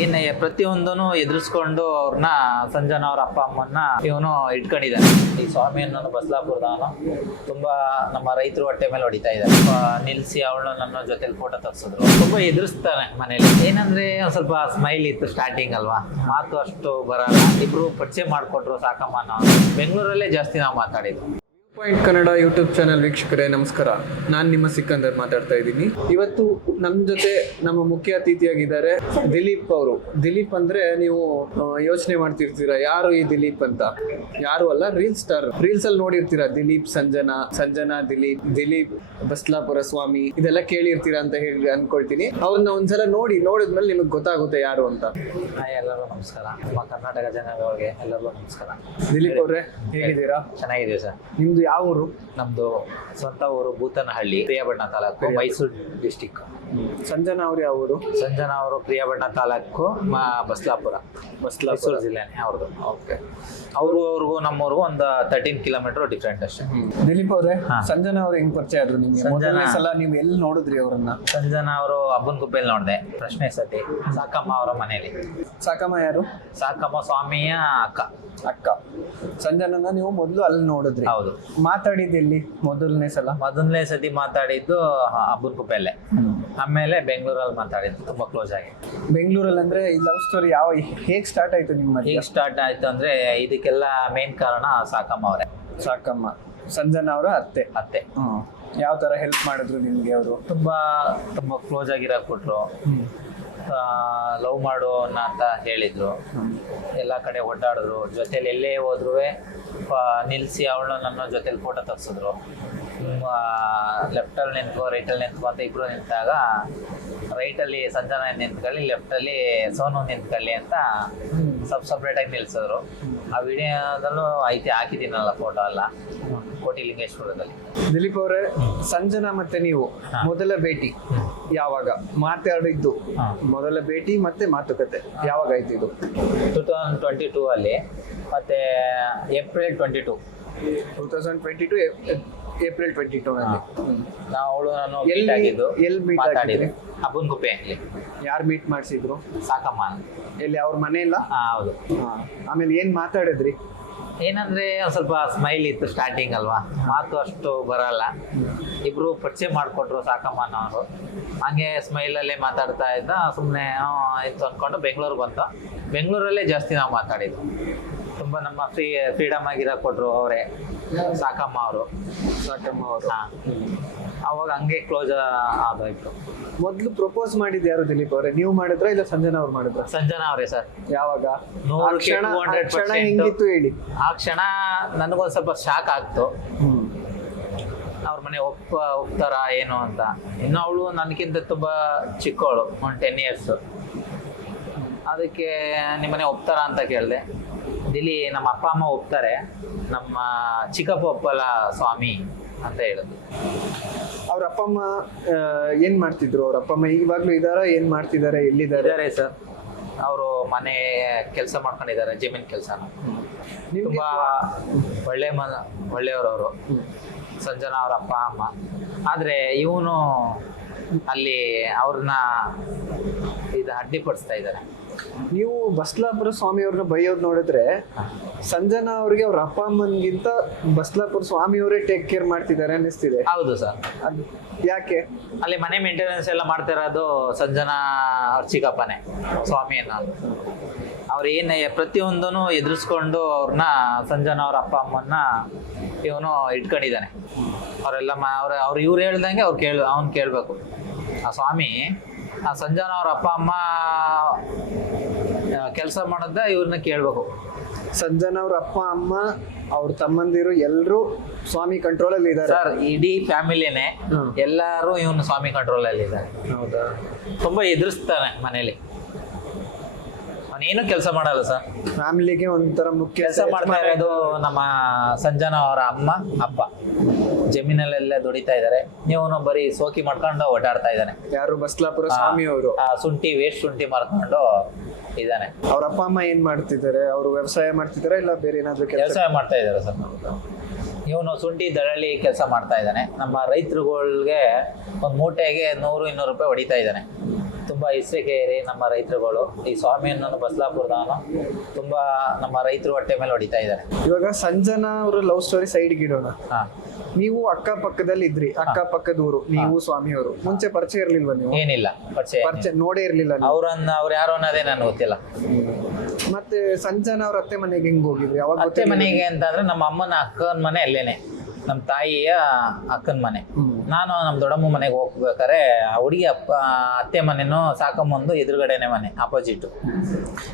ಏನ್ ಪ್ರತಿಯೊಂದನ್ನು ಎದುರಿಸ್ಕೊಂಡು ಅವ್ರನ್ನ ಸಂಜನ ಅವ್ರ ಅಪ್ಪ ಅಮ್ಮನ್ನ ಇವನು ಇಟ್ಕೊಂಡಿದ್ದಾನೆ. ಈ ಸ್ವಾಮಿ ಅನ್ನೋನು ಬಸ್ಲಾಪುರದವನು. ತುಂಬಾ ನಮ್ಮ ರೈತರು ಹೊಟ್ಟೆ ಮೇಲೆ ಹೊಡಿತಾ ಇದ್ದಾರೆ. ನಿಲ್ಸಿ ಅವಳು ನನ್ನ ಜೊತೆಲಿ ಫೋಟೋ ತಗ್ಸಿದ್ರು. ತುಂಬಾ ಎದುರಿಸ್ತಾನೆ ಮನೇಲಿ. ಏನಂದ್ರೆ ಒಂದ್ ಸ್ವಲ್ಪ ಸ್ಮೈಲ್ ಇತ್ತು ಸ್ಟಾರ್ಟಿಂಗ್ ಅಲ್ವಾ? ಮಾತು ಅಷ್ಟು ಬರಲ್ಲ. ಇಬ್ರು ಪರಿಚಯ ಮಾಡ್ಕೊಟ್ರು ಸಾಕಮ್ಮ ಬೆಂಗಳೂರಲ್ಲೇ ಜಾಸ್ತಿ ನಾವು ಮಾತಾಡಿದ್ದು. ಪಾಯಿಂಟ್ ಕನ್ನಡ ಯೂಟ್ಯೂಬ್ ಚಾನಲ್ ವೀಕ್ಷಕರೇ ನಮಸ್ಕಾರ. ನಾನು ನಿಮ್ಮ ಸಿಕ್ಕಂದರ್ ಮಾತಾಡ್ತಾ ಇದ್ದೀನಿ. ಇವತ್ತು ನಮ್ಮ ಜೊತೆ ನಮ್ಮ ಮುಖ್ಯ ಅತಿಥಿಯಾಗಿದ್ದಾರೆ ದಿಲೀಪ್ ಅವರು. ದಿಲೀಪ್ ಅಂದ್ರೆ ನೀವು ಯೋಚನೆ ಮಾಡ್ತಿರ್ತೀರಾ ಯಾರು ಈ ದಿಲೀಪ್ ಅಂತ? ಯಾರು ಅಲ್ಲ ರೀಲ್ ಸ್ಟಾರ್ ರೀಲ್ಸ್ ಅಲ್ಲಿ ನೋಡಿರ್ತೀರಾ ದಿಲೀಪ್ ಸಂಜನಾ ಸಂಜನಾ ದಿಲೀಪ್ ದಿಲೀಪ್ ಬಸ್ಲಾಪುರ ಸ್ವಾಮಿ ಇದೆಲ್ಲ ಕೇಳಿರ್ತೀರಾ ಅಂತ ಹೇಳಿ ಅನ್ಕೊಳ್ತೀನಿ. ಅವ್ರನ್ನ ಒಂದ್ಸಲ ನೋಡಿ ನೋಡಿದ್ಮೇಲೆ ನಿಮಗೆ ಗೊತ್ತಾಗುತ್ತೆ ಯಾರು ಅಂತ. ಹಾಯ್ ಎಲ್ಲರಿಗೂ ನಮಸ್ಕಾರ. ನಮ್ಮ ಕರ್ನಾಟಕ ಜನಗಳಿಗೆ ಎಲ್ಲರಿಗೂ ನಮಸ್ಕಾರ. ದಿಲೀಪ್ ಅವ್ರೆ ಹೇಗಿದ್ದೀರಾ? ಚೆನ್ನಾಗಿದ್ದೀವಿ ಸರ್. ನಿಮ್ದು ಯಾವ ಊರು? ನಮ್ದು ಸ್ವಂತ ಊರು ಭೂತನಹಳ್ಳಿ ಪ್ರಿಯಾಬಣ್ಣ ತಾಲೂಕು ಮೈಸೂರು ಡಿಸ್ಟಿಕ್ ಸಂಜನಾ ಅವರು ಯಾವ ಊರು? ಸಂಜನಾ ಅವರು ಪ್ರಿಯಾಬಣ್ಣ ತಾಲೂಕು ಮ- ಬಸ್ಲಾಪುರ. ಬಸ್ಲಾಪುರ. ಮೈಸೂರು ಜಿಲ್ಲೆನೇ ಅವ್ರದ್ದು. ಓಕೆ ಅವರು ಅವ್ರಿಗೂ ನಮ್ಮವ್ರಿಗೂ ಒಂದು ತರ್ಟೀನ್ ಕಿಲೋಮೀಟರ್ ಡಿಫ್ರೆಂಟ್ ಅಷ್ಟೇ. ದಿಲೀಪ್ ಅವರೇ ಹಾ. ಸಂಜನಾ ಅವ್ರು ಹೆಂಗ್ ಪರಿಚಯ ಆದ್ರು ನಿಮ್ಗೆ? ಸಂಜನಾ- ಮೊದಲನೇ ಸಲ ನೀವು ಎಲ್ಲಿ ನೋಡಿದ್ರಿ ಅವ್ರನ್ನ? ಸಂಜನಾ ಅವರು ಅಬ್ಬನ್ ಗುಬ್ಬೆಲ್ ನೋಡಿದೆ ಪ್ರಶ್ನೆ ಸತಿ. ಸಾಕಮ್ಮ ಅವರ ಮನೇಲಿ. ಸಾಕಮ್ಮ ಯಾರು? ಸಾಕಮ್ಮ ಸ್ವಾಮಿಯ ಅಕ್ಕ. ಅಕ್ಕ. ಸಂಜನನ್ನ ನೀವು ಮೊದಲು ಅಲ್ಲಿ ನೋಡಿದ್ರಿ. ಹೌದು. ಮಾತಾಡಿದ್ದು ಇಲ್ಲಿ ಮೊದಲನೇ ಸಲ? ಮೊದಲನೇ ಸತಿ ಮಾತಾಡಿದ್ದು ಹಬ್ಬನ ಗುಪ್ಪೆಲ್ಲೇ ಆಮೇಲೆ ಬೆಂಗಳೂರಲ್ಲಿ ಮಾತಾಡಿದ್ದು ತುಂಬಾ ಕ್ಲೋಸ್ ಆಗಿ. ಬೆಂಗಳೂರಲ್ಲಿ ಅಂದ್ರೆ ಈ ಲವ್ ಸ್ಟೋರಿ ಯಾವ ಹೇಗ್ ಸ್ಟಾರ್ಟ್ ಆಯ್ತು ನಿಮ್ಮ ಹೇಗೆ ಸ್ಟಾರ್ಟ್ ಆಯ್ತು ಅಂದ್ರೆ ಇದಕ್ಕೆಲ್ಲ ಮೇನ್ ಕಾರಣ ಸಾಕಮ್ಮ ಅವರೇ. ಸಾಕಮ್ಮ. ಸಂಜನಾ ಅವರ ಅತ್ತೆ. ಅತ್ತೆ. ಯಾವ ತರ ಹೆಲ್ಪ್ ಮಾಡಿದ್ರು ನಿಮ್ಗೆ ಅವರು? ತುಂಬಾ ತುಂಬಾ ಕ್ಲೋಸ್ ಆಗಿರೋಕ್ ಕೊಟ್ರು. ಲವ್ ಮಾಡು ಅಂತ ಹೇಳಿದ್ರು. ಎಲ್ಲ ಕಡೆ ಒಡ್ಡಾಡಿದ್ರು ಜೊತೆಲಿ ಎಲ್ಲೇ ಹೋದ್ರು ನಿಲ್ಸಿ ಅವಳು ನನ್ನ ಜೊತೆಲಿ ಫೋಟೋ ತೆಗ್ಸಿದ್ರು. ಲೆಫ್ಟಲ್ಲಿ ನಿಂತ್ಕೋ ರೈಟಲ್ಲಿ ನಿಂತ್ಕೋ ಅಂತ ಇಬ್ರು ನಿಂತಾಗ ರೈಟಲ್ಲಿ ಸಂಜನಾ ನಿಂತ್ಕೊಳ್ಳಿ ಲೆಫ್ಟಲ್ಲಿ ಸೋನು ನಿಂತ್ಕೊಳ್ಳಿ ಅಂತ ಸಬ್ ಸಪ್ರೇಟಾಗಿ ನಿಲ್ಸಿದ್ರು. ಆ ವಿಡಿಯೋದಲ್ಲೂ ಐತಿ ಹಾಕಿದ್ದೀನಲ್ಲ ಫೋಟೋ ಎಲ್ಲ. ಕೋಟಿಲಿಂಗೇಶ್ವರದಲ್ಲಿ. ದಿಲೀಪ್ ಅವರೇ ಸಂಜನಾ ಮತ್ತೆ ನೀವು ಮೊದಲ ಭೇಟಿ ಯಾವಾಗ? ಮಾತಾಡಿದ್ದು. ಮೊದಲ ಭೇಟಿ ಮತ್ತೆ ಮಾತುಕತೆ. ಯಾವಾಗ ಆಯ್ತು ಇದು? ಟೂ ತೌಸಂಡ್ ಟ್ವೆಂಟಿ ಟೂ ಅಲ್ಲಿ ಮತ್ತೆ April twenty two two thousand twenty two April twenty two ನಲ್ಲಿ ನಾವು ಅವಳು ನಾನು ಎಲ್ಲಿ- meet ಆಗಿದ್ದು ಎಲ್ಲಿ meet ಮಾತಾಡಿದ್ದು? ಹಬ್ಬನ್ ಗುಪ್ಪೆಯಲ್ಲಿ ಯಾರು ಮೀಟ್ ಮಾಡಿಸಿದ್ರು? ಸಾಕಮ್ಮ. ಎಲ್ಲಿ ಅವ್ರ ಮನೆ ಇಲ್ಲ? ಹಾ ಹೌದು. ಆಮೇಲೆ ಏನ್ ಮಾತಾಡಿದ್ರಿ? ಏನಂದ್ರೆ ಒಂದ್ ಸ್ವಲ್ಪ ಸ್ಮೈಲ್ ಇತ್ತು ಸ್ಟಾರ್ಟಿಂಗ್ ಅಲ್ವಾ? ಮಾತು ಅಷ್ಟು ಬರಲ್ಲ. ಇಬ್ರು ಪರಿಚಯ ಮಾಡಿಕೊಟ್ರು ಸಾಕಮ್ಮನವರು ಹಂಗೆ ಸ್ಮೈಲಲ್ಲೇ ಮಾತಾಡ್ತಾ ಇದ್ದ. ಸುಮ್ಮನೆ ಇತ್ತು ಅನ್ಕೊಂಡು ಬೆಂಗಳೂರು ಬಂತು. ಬೆಂಗಳೂರಲ್ಲೇ ಜಾಸ್ತಿ ನಾವು ಮಾತಾಡಿದ್ದು. ತುಂಬ ನಮ್ಮ ಫ್ರೀ ಫ್ರೀಡಮ್ ಆಗಿರೋ ಕೊಟ್ರು ಅವರೇ. ಸಾಕಮ್ಮ ಅವರು. ಸಾಕಮ್ಮ ಅವರು. ಹಾ. ಅವಾಗ ಹಂಗೆ ಕ್ಲೋಸ್ ಆಗೋಯ್ತು. ಮೊದ್ಲು ಪ್ರಪೋಸ್ ಮಾಡಿದ್ದು ಯಾರು ದಿಲೀಪ್ ಅವರೇ? ನೀವು ಮಾಡಿದ್ರ ಇಲ್ಲ ಸಂಜನಾ ಅವ್ರು ಮಾಡಿದ್ರ? ಸಂಜನಾ ಅವರೇ ಸರ್. ಯಾವಾಗ? ಕ್ಷಣ ಆ 200% ಕ್ಷಣ ಹೆಂಗಿತ್ತು ಹೇಳಿ? ಆ ಕ್ಷಣ ನನಗೊಂದು ಸ್ವಲ್ಪ ಶಾಕ್ ಆಗ್ತು. ಅವ್ರ ಮನೆ ಒಪ್ಪ ಒಪ್ತಾರ ಏನು ಅಂತ. ಇನ್ನು ಅವಳು ನನಗಿಂತ ತುಂಬಾ ಚಿಕ್ಕವಳು ಒಂದು ಟೆನ್ ಇಯರ್ಸ್ ಅದಕ್ಕೆ ನಿಮ್ಮನೆ ಒಪ್ತಾರ ಅಂತ ಕೇಳಿದೆ. ದಿಲ್ಲಿ ನಮ್ಮ ಅಪ್ಪ ಅಮ್ಮ ಒಪ್ತಾರೆ ನಮ್ಮ ಚಿಕ್ಕಪ್ಪ ಅಪ್ಪಲ ಸ್ವಾಮಿ ಅಂತ ಹೇಳುದು. ಅವ್ರ ಅಪ್ಪ ಅಮ್ಮ ಏನ್ ಮಾಡ್ತಿದ್ರು? ಅವ್ರ ಅಪ್ಪ ಅಮ್ಮ ಇವಾಗ್ಲೂ ಇದಾರ? ಏನ್ ಮಾಡ್ತಿದ್ದಾರೆ ಎಲ್ಲಿದ್ದಾರೆ? ಇದ್ದಾರೆ ಸರ್. ಅವರು ಮನೆ ಕೆಲಸ ಮಾಡ್ಕೊಂಡಿದ್ದಾರೆ ಜಮೀನ್ ಕೆಲಸನ. ತುಂಬಾ ಒಳ್ಳೆ ಮನ ಒಳ್ಳೆಯವರು ಅವರು. ಸಂಜನಾ ಅವರ ಅಪ್ಪ ಅಮ್ಮ. ಆದ್ರೆ ಇವನು ಅಲ್ಲಿ ಅವ್ರನ್ನ ಇದು ಅಡ್ಡಿಪಡಿಸ್ತಾ ಇದ್ದಾರೆ ನೀವು ಬಸ್ಲಾಪುರ ಸ್ವಾಮಿ ಅವ್ರನ್ನ ಬೈಯೋದ್ ನೋಡಿದ್ರೆ ಸಂಜನಾ ಅವ್ರಿಗೆ ಅವ್ರ ಅಪ್ಪ ಅಮ್ಮನ್ಗಿಂತ ಬಸ್ಲಾಪುರ ಸ್ವಾಮಿಯವರೇ ಟೇಕ್ ಕೇರ್ ಮಾಡ್ತಿದ್ದಾರೆ ಅನ್ನಿಸ್ತಿದೆ. ಹೌದು ಸರ್. ಅದು ಯಾಕೆ? ಅಲ್ಲಿ ಮನೆ ಮೇಂಟೆನೆನ್ಸ್ ಎಲ್ಲ ಮಾಡ್ತಾ ಇರೋದು ಸಂಜನಾ ಅವ್ರ ಚಿಕ್ಕಪ್ಪನೇ ಸ್ವಾಮಿ ಅನ್ನೋದು ಅವ್ರು ಏನು ಪ್ರತಿಯೊಂದನ್ನು ಎದುರಿಸ್ಕೊಂಡು ಅವ್ರನ್ನ ಸಂಜನಾ ಅವ್ರ ಅಪ್ಪ ಅಮ್ಮನ್ನ ಇವನು ಇಟ್ಕೊಂಡಿದ್ದಾನೆ. ಅವರೆಲ್ಲ ಮಾ ಅವ್ರ ಅವ್ರು ಇವ್ರು ಹೇಳ್ದಂಗೆ ಅವ್ರು ಕೇಳ ಅವ್ನು ಕೇಳಬೇಕು. ಆ ಸ್ವಾಮಿ ಆ ಸಂಜಾನ ಅವ್ರ ಅಪ್ಪ ಅಮ್ಮ ಕೆಲಸ ಮಾಡದ ಇವ್ರನ್ನ ಕೇಳಬೇಕು. ಸಂಜನ ಅವ್ರ ಅಪ್ಪ ಅಮ್ಮ ಅವ್ರ ತಮ್ಮಂದಿರು ಎಲ್ಲರೂ ಸ್ವಾಮಿ ಕಂಟ್ರೋಲ್ ಅಲ್ಲಿ ಇದ್ದಾರೆ. ಸರ್ ಇಡೀ ಫ್ಯಾಮಿಲಿನೇ. ಎಲ್ಲರೂ ಇವನು ಸ್ವಾಮಿ ಕಂಟ್ರೋಲ್ ಅಲ್ಲಿ ಇದ್ದಾರೆ. ಹೌದಾ? ತುಂಬಾ ಎದುರಿಸ್ತಾನೆ ಮನೇಲಿ. ಅವನೇನು ಕೆಲಸ ಮಾಡಲ್ಲ ಸರ್. ಫ್ಯಾಮಿಲಿಗೆ ಒಂಥರ ಮುಖ್ಯ ಕೆಲಸ ಮಾಡ್ತಾ ಇರೋದು ನಮ್ಮ ಸಂಜನಾ ಅವರ ಅಮ್ಮ ಅಪ್ಪ. ಜಮೀನಲ್ಲೆಲ್ಲ ದುಡಿತಾ ಇದ್ದಾರೆ. ನೀವು ಬರೀ ಸೋಕಿ ಮಾಡ್ಕೊಂಡು ಓಡಾಡ್ತಾ ಇದ್ದಾನೆ. ಯಾರು ಬಸ್ಲಾಪುರ ಸ್ವಾಮಿ ಅವರು? ಆ ಶುಂಠಿ ವೇಸ್ಟ್ ಶುಂಠಿ ಮಾಡ್ಕೊಂಡು ಇದ್ದಾನೆ. ಅವ್ರ ಅಪ್ಪ ಅಮ್ಮ ಏನ್ ಮಾಡ್ತಿದ್ದಾರೆ? ಅವರು ವ್ಯವಸಾಯ ಮಾಡ್ತಿದ್ದಾರೆ ಇಲ್ಲ ಬೇರೆ ಏನಾದ್ರು ಕೆಲಸ? ವ್ಯವಸಾಯ ಮಾಡ್ತಾ ಇದ್ದಾರೆ ಸರ್. ಇವನು ಶುಂಠಿ ದಳಳಿ ಕೆಲಸ ಮಾಡ್ತಾ ಇದ್ದಾನೆ. ನಮ್ಮ ರೈತರುಗಳಿಗೆ ಒಂದು ಮೂಟೆಗೆ ನೂರು ಇನ್ನೂರು ರೂಪಾಯಿ ಹೊಡಿತಾ ಇದ್ದಾನೆ. ತುಂಬಾ ಹೆಸರಿಗೇರಿ ನಮ್ಮ ರೈತರುಗಳು. ಈ ಸ್ವಾಮಿ ಅನ್ನೋನು ಬಸ್ಲಾಪುರದವನು. ತುಂಬಾ ನಮ್ಮ ರೈತರು ಹೊಟ್ಟೆ ಮೇಲೆ ಹೊಡಿತಾ ಇದ್ದಾರೆ. ಇವಾಗ ಸಂಜನಾ ಅವ್ರ ಲವ್ ಸ್ಟೋರಿ ಸೈಡ್ ಗಿಡೋಣ. ಹಾಂ. ನೀವು ಅಕ್ಕಪಕ್ಕದಲ್ಲಿ ಇದ್ರಿ ಅಕ್ಕಪಕ್ಕದ ಊರು ನೀವು ಸ್ವಾಮಿ ಅವರು ಮುಂಚೆ ಪರಿಚಯ ಇರ್ಲಿಲ್ವಾ ನೀವು? ಏನಿಲ್ಲ ಪರಿಚಯ ಪರಿಚಯ ನೋಡೇ ಇರ್ಲಿಲ್ಲ ನೀವು. ಅವ್ರನ್ನ ಅವ್ರು ಯಾರು ಅನ್ನೋದೇ ನನಗೆ ಗೊತ್ತಿಲ್ಲ. ಮತ್ತೆ ಸಂಜನಾ ಅವ್ರ ಅತ್ತೆ ಮನೆಗೆ ಹೆಂಗ್ ಹೋಗಿದ್ರಿ? ಅವಾಗ ಅತ್ತೆ? ಮನೆಗೆ ಅಂತಂದ್ರೆ ನಮ್ಮ ಅಮ್ಮನ ಅಕ್ಕನ ಮನೆ ಅಲ್ಲೇನೆ. ನಮ್ಮ ತಾಯಿಯ ಅಕ್ಕನ ಮನೆ. ಹ್ಮ್. ನಾನು ನಮ್ಮ ದೊಡ್ಡಮ್ಮ ಮನೆಗೆ ಹೋಗ್ಬೇಕಾರೆ ಆ ಹುಡುಗಿ ಅಪ್ಪ ಅತ್ತೆ ಮನೆನೂ ಸಾಕಮ್ಮಂದು ಎದುರುಗಡೆನೆ ಮನೆ ಆಪೋಸಿಟ್